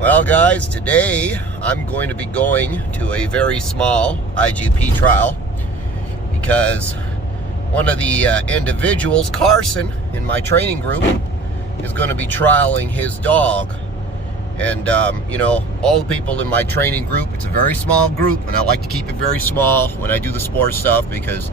Well guys, today I'm going to be going to a very small IGP trial because one of the individuals, Carson, in my training group is going to be trialing his dog. And you know, all the people in my training group, it's a very small group and I like to keep it very small when I do the sports stuff because,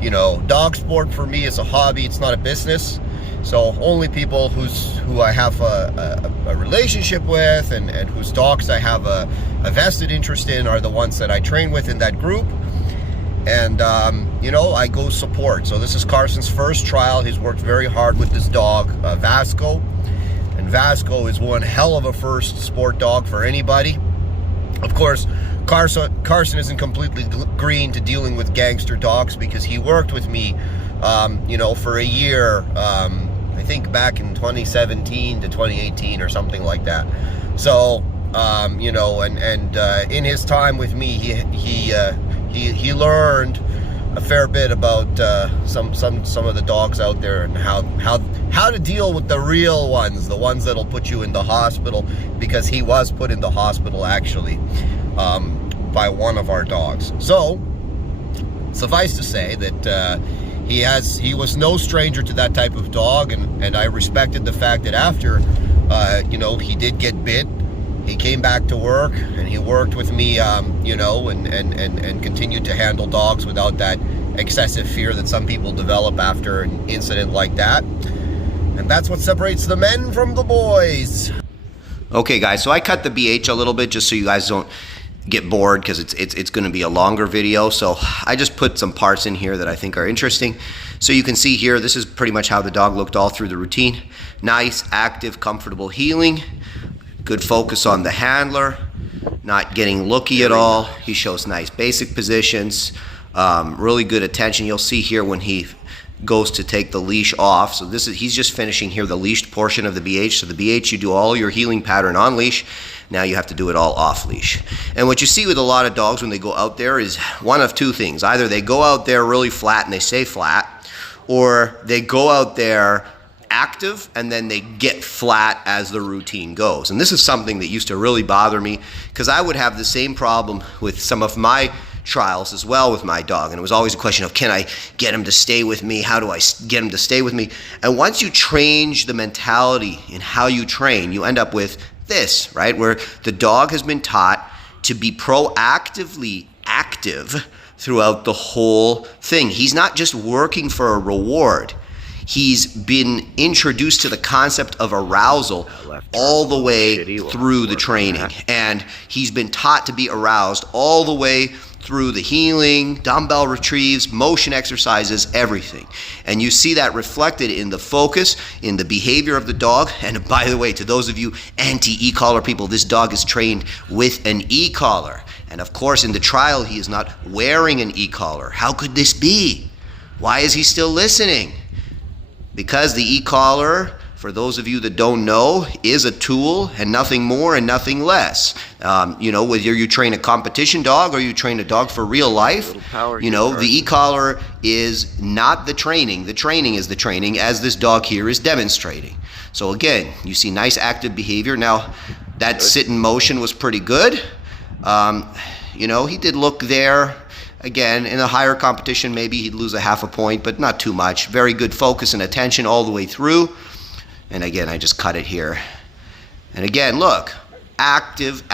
you know, dog sport for me is a hobby, it's not a business. So only people who I have a relationship with and whose dogs I have a vested interest in are the ones that I train with in that group. And you know, I go support. So this is Carson's first trial. He's worked very hard with this dog, Vasco. And Vasco is one hell of a first sport dog for anybody. Of course, Carson isn't completely green to dealing with gangster dogs because he worked with me, you know, for a year. I think back in 2017 to 2018 or something like that. So, you know, and in his time with me, he learned a fair bit about some of the dogs out there and how to deal with the real ones, the ones that'll put you in the hospital, because he was put in the hospital actually by one of our dogs. So, suffice to say that he was no stranger to that type of dog, and I respected the fact that after, you know, he did get bit, he came back to work and he worked with me, you know, and continued to handle dogs without that excessive fear that some people develop after an incident like that. And that's what separates the men from the boys. Okay guys, so I cut the BH a little bit just so you guys don't get bored, because it's going to be a longer video. So I just put some parts in here that I think are interesting. So you can see here, this is pretty much how the dog looked all through the routine. Nice, active, comfortable heeling. Good focus on the handler. Not getting looky at all. He shows nice basic positions. Really good attention. You'll see here when he goes to take the leash off. So he's just finishing here the leashed portion of the BH. So the BH, you do all your heeling pattern on leash. Now you have to do it all off leash. And what you see with a lot of dogs when they go out there is one of two things. Either they go out there really flat and they stay flat, or they go out there active and then they get flat as the routine goes. And this is something that used to really bother me, because I would have the same problem with some of my trials as well with my dog, and it was always a question of, can I get him to stay with me? How do I get him to stay with me? And once you change the mentality in how you train, you end up with this, right, where the dog has been taught to be proactively active throughout the whole thing. He's not just working for a reward. He's been introduced to the concept of arousal all the way through the training, and he's been taught to be aroused all the way through the heeling, dumbbell retrieves, motion exercises, everything. And you see that reflected in the focus, in the behavior of the dog. And by the way, to those of you anti-e-collar people, this dog is trained with an e-collar. And of course, in the trial, he is not wearing an e-collar. How could this be? Why is he still listening? Because the e-collar, for those of you that don't know, is a tool and nothing more and nothing less. You know, whether you train a competition dog or you train a dog for real life, you know, the e-collar is not the training. The training is the training, as this dog here is demonstrating. So again, you see nice active behavior. Now, that sit in motion was pretty good. You know, he did look there. Again, in a higher competition, maybe he'd lose a half a point, but not too much. Very good focus and attention all the way through. And again, I just cut it here. And again, look, active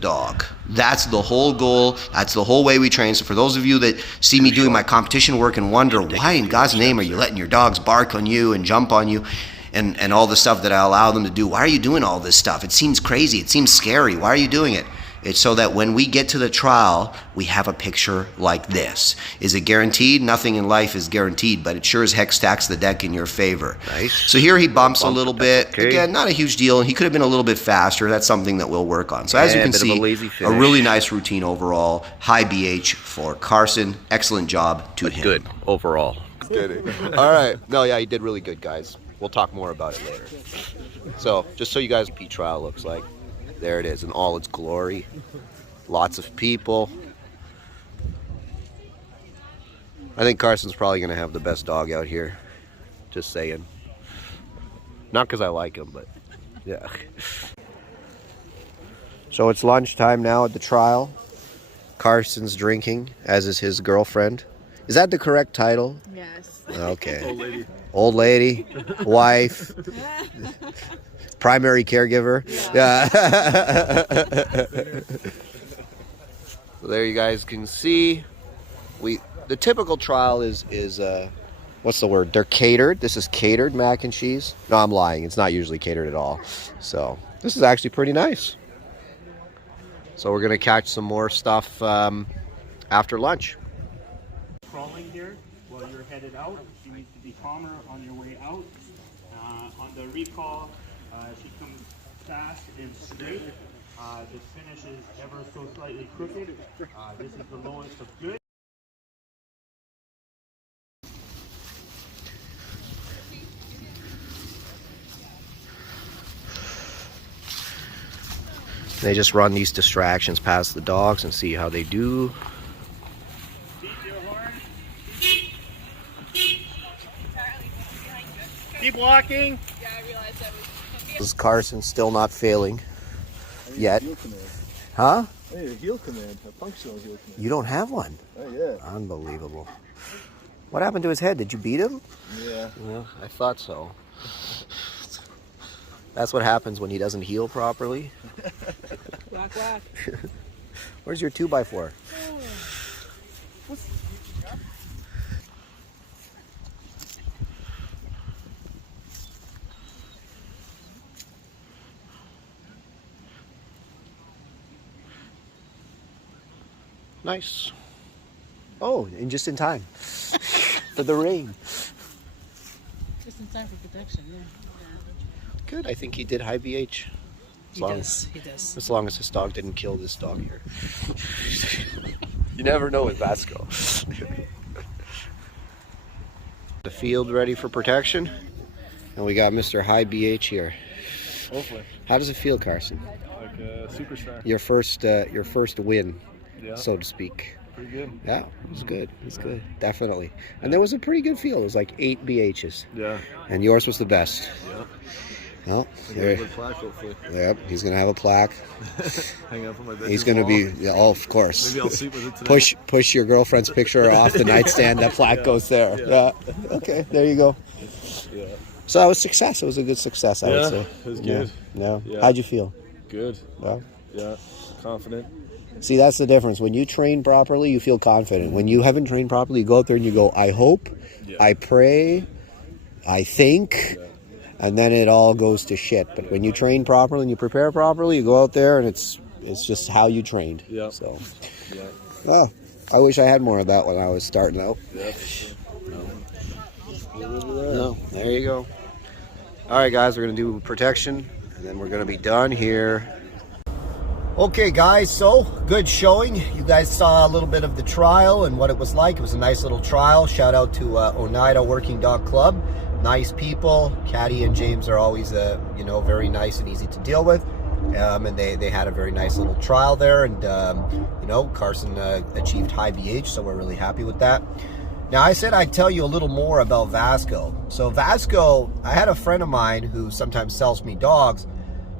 dog. That's the whole goal. That's the whole way we train. So for those of you that see me doing my competition work and wonder, why in God's name are you letting your dogs bark on you and jump on you and all the stuff that I allow them to do? Why are you doing all this stuff? It seems crazy. It seems scary. Why are you doing it? It's so that when we get to the trial, we have a picture like this. Is it guaranteed? Nothing in life is guaranteed, but it sure as heck stacks the deck in your favor. Nice. So here he bumps a little bit. Okay. Again, not a huge deal. He could have been a little bit faster. That's something that we'll work on. So as you can see, a really nice routine overall. High BH for Carson. Excellent job to him. Good overall. Good. All right. No, yeah, he did really good, guys. We'll talk more about it later. So just so you guys, P trial looks like. There it is in all its glory. Lots of people. I think Carson's probably going to have the best dog out here. Just saying. Not because I like him, but yeah. So it's lunchtime now at the trial. Carson's drinking, as is his girlfriend. Is that the correct title? Yes. Okay. Old lady. Old lady, wife, primary caregiver. Yeah. So there you guys can see, the typical trial is what's the word? They're catered. This is catered mac and cheese. No, I'm lying. It's not usually catered at all. So this is actually pretty nice. So we're gonna catch some more stuff after lunch. Crawling here while you're headed out. She needs to be calmer on your way out. On the recall, she comes fast and straight. This finish is ever so slightly crooked. This is the lowest of good. They just run these distractions past the dogs and see how they do. Keep walking. Yeah, I realized that was. Is Carson still not failing yet? Heel command. Huh? I need a heel command, a functional heel command. You don't have one? Oh yeah. Unbelievable. What happened to his head? Did you beat him? Yeah. Well, I thought so. That's what happens when he doesn't heal properly. Whack, whack. Where's your 2x4? Nice. Oh, and just in time for the rain. Just in time for protection, yeah. Good. I think he did high VH. He does. As long as his dog didn't kill this dog here. You never know with Vasco. The field ready for protection. And we got Mr. High BH here. Hopefully. How does it feel, Carson? Like a superstar. Your first win, Yeah. so to speak. Pretty good. Yeah, it was good. It was good. Definitely. And there was a pretty good field. It was like 8 BHs. Yeah. And yours was the best. Yeah. Well, I got a good plaque, hopefully. yep, he's going to have a plaque. Hang up on my bedroom He's going to wall. be, yeah, oh, of course. Maybe I'll sleep with it today. Push your girlfriend's picture off the nightstand. That plaque goes there. Yeah. Yeah. Okay, there you go. Yeah. So that was success. It was a good success, I would say. It was good. Yeah. Yeah. How'd you feel? Good. Well, Yeah. Confident. see, that's the difference. When you train properly, you feel confident. When you haven't trained properly, you go out there and you go, I hope, Yeah. I pray, I think, Yeah. and then it all goes to shit. But when you train properly and you prepare properly, you go out there and it's just how you trained. Yeah. So, Yeah. well, I wish I had more of that when I was starting out. Yeah, for sure. No, there you go. All right, guys, we're going to do protection, and then we're going to be done here. Okay, guys, so good showing. You guys saw a little bit of the trial and what it was like. It was a nice little trial. Shout out to Oneida Working Dog Club. Nice people. Caddy and James are always, very nice and easy to deal with. And they had a very nice little trial there. And, Carson achieved high BH, so we're really happy with that. Now, I said I'd tell you a little more about Vasco. So Vasco, I had a friend of mine who sometimes sells me dogs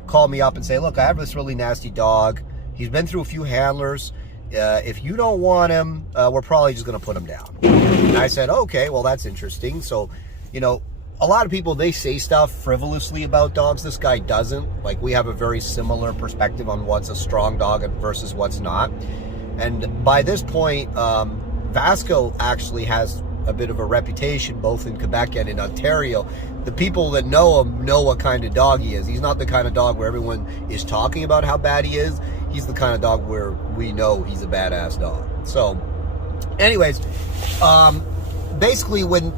call me up and say, look, I have this really nasty dog. He's been through a few handlers. If you don't want him, we're probably just going to put him down. And I said, okay, well, that's interesting. So, a lot of people, they say stuff frivolously about dogs. This guy doesn't. Like, we have a very similar perspective on what's a strong dog versus what's not. And by this point, Vasco actually has a bit of a reputation both in Quebec and in Ontario. The people that know him know what kind of dog he is. He's not the kind of dog where everyone is talking about how bad he is. He's the kind of dog where we know he's a badass dog. So, anyways, basically when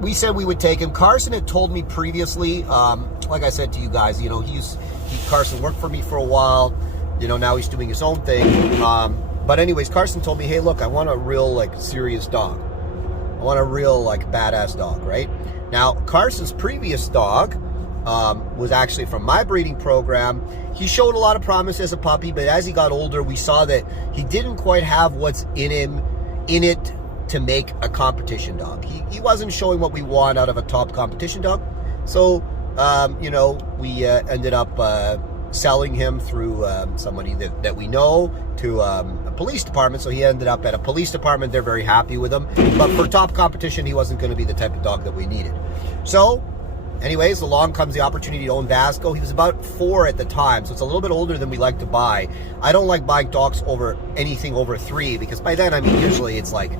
we said we would take him, Carson had told me previously, like I said to you guys, Carson worked for me for a while. Now he's doing his own thing. But anyways, Carson told me, hey, look, I want a real, serious dog. I want a real, badass dog, right? Now, Carson's previous dog was actually from my breeding program. He showed a lot of promise as a puppy, but as he got older, we saw that he didn't quite have what's in it to make a competition dog. He wasn't showing what we want out of a top competition dog. So, we ended up selling him through somebody that we know to a police department. So he ended up at a police department. They're very happy with him. But for top competition, he wasn't going to be the type of dog that we needed. So anyways, along comes the opportunity to own Vasco. He was about 4 at the time, so it's a little bit older than we like to buy. I don't like buying dogs over anything over 3, because by then, I mean, usually it's like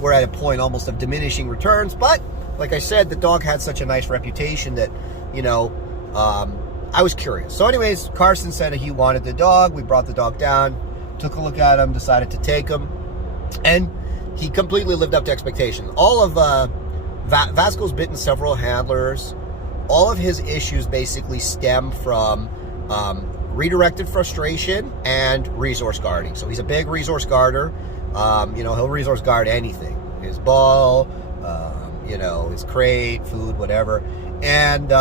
we're at a point almost of diminishing returns. But like I said, the dog had such a nice reputation that, you know, I was curious. So anyways, Carson said he wanted the dog. We brought the dog down, took a look at him, decided to take him, and he completely lived up to expectations. All of Vasco's bitten several handlers. All of his issues basically stem from redirected frustration and resource guarding. So he's a big resource guarder. You know, he'll resource guard anything. His ball, you know, his crate, food, whatever. And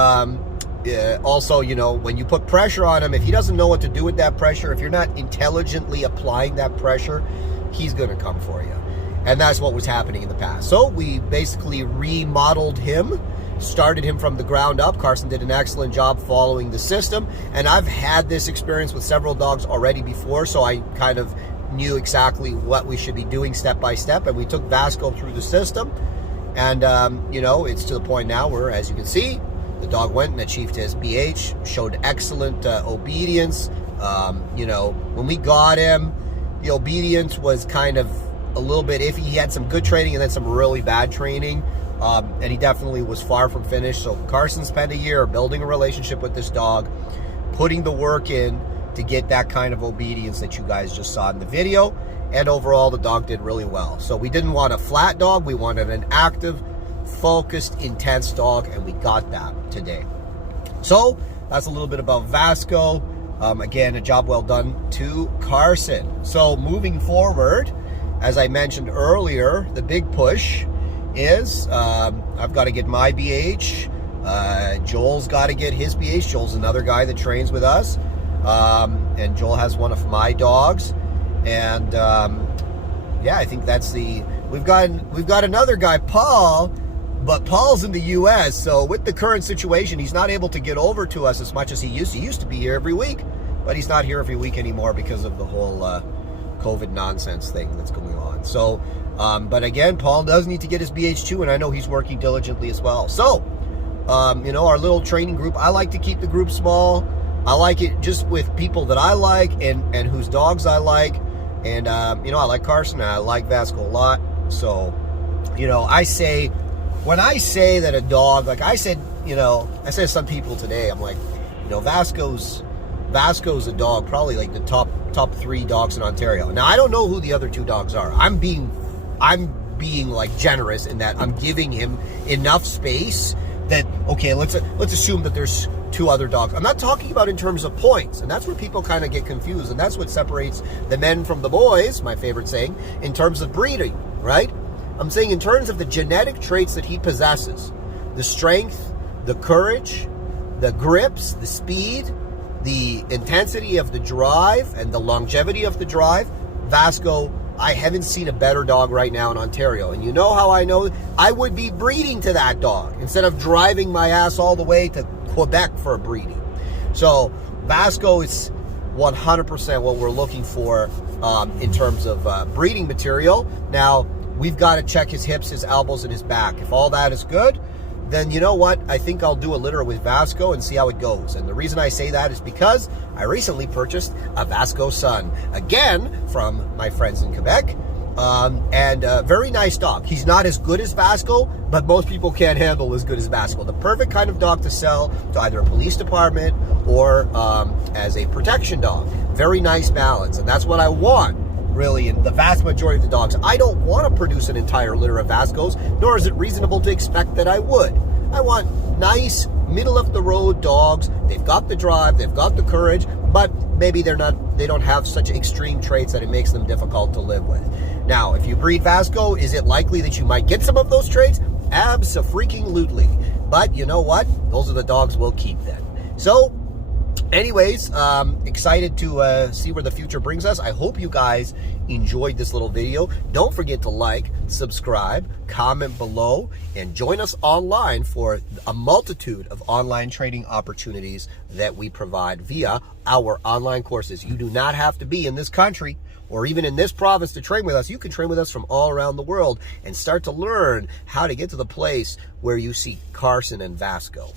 also, you know, when you put pressure on him, if he doesn't know what to do with that pressure, if you're not intelligently applying that pressure, he's going to come for you. And that's what was happening in the past. So we basically remodeled him, started him from the ground up. Carson did an excellent job following the system. And I've had this experience with several dogs already before, so I kind of knew exactly what we should be doing step by step. And we took Vasco through the system. And, you know, it's to the point now where, as you can see, the dog went and achieved his BH, showed excellent obedience. You know, when we got him, the obedience was kind of a little bit iffy. He had some good training and then some really bad training, and he definitely was far from finished. So Carson spent a year building a relationship with this dog, putting the work in to get that kind of obedience that you guys just saw in the video, and overall the dog did really well. So we didn't want a flat dog, we wanted an active, focused, intense dog, and we got that today. So that's a little bit about Vasco. Again, a job well done to Carson. So moving forward, as I mentioned earlier, the big push is I've got to get my BH. Joel's got to get his BH. Joel's another guy that trains with us. And Joel has one of my dogs. And yeah, I think that's the... We've got another guy, Paul, but Paul's in the U.S., so with the current situation, he's not able to get over to us as much as he used to. He used to be here every week, but he's not here every week anymore because of the whole COVID nonsense thing that's going on. So, but again, Paul does need to get his BH too, and I know he's working diligently as well. So, you know, our little training group, I like to keep the group small. I like it just with people that I like and whose dogs I like. And, you know, I like Carson, and I like Vasco a lot. So, you know, when I say that a dog, like I said, you know, I said to some people today, I'm like, you know, Vasco's a dog, probably like the top 3 dogs in Ontario. Now, I don't know who the other 2 dogs are. I'm being like generous in that I'm giving him enough space that, okay, let's assume that there's 2 other dogs. I'm not talking about in terms of points, and that's where people kind of get confused, and that's what separates the men from the boys, my favorite saying, in terms of breeding, right? I'm saying in terms of the genetic traits that he possesses, the strength, the courage, the grips, the speed, the intensity of the drive, and the longevity of the drive, Vasco, I haven't seen a better dog right now in Ontario. And you know how I know? I would be breeding to that dog instead of driving my ass all the way to Quebec for a breeding. So Vasco is 100% what we're looking for in terms of breeding material. Now, we've got to check his hips, his elbows, and his back. If all that is good, then you know what? I think I'll do a litter with Vasco and see how it goes. And the reason I say that is because I recently purchased a Vasco son, again, from my friends in Quebec. And a very nice dog. He's not as good as Vasco, but most people can't handle as good as Vasco. The perfect kind of dog to sell to either a police department or as a protection dog. Very nice balance, and that's what I want, really, in the vast majority of the dogs. I don't want to produce an entire litter of Vascos, nor is it reasonable to expect that I would. I want nice, middle-of-the-road dogs. They've got the drive, they've got the courage, but maybe they don't have such extreme traits that it makes them difficult to live with. Now, if you breed Vasco, is it likely that you might get some of those traits? Abso-freaking-lutely. But you know what? Those are the dogs we'll keep then. So, Anyways, excited to see where the future brings us. I hope you guys enjoyed this little video. Don't forget to like, subscribe, comment below, and join us online for a multitude of online training opportunities that we provide via our online courses. You do not have to be in this country or even in this province to train with us. You can train with us from all around the world and start to learn how to get to the place where you see Carson and Vasco.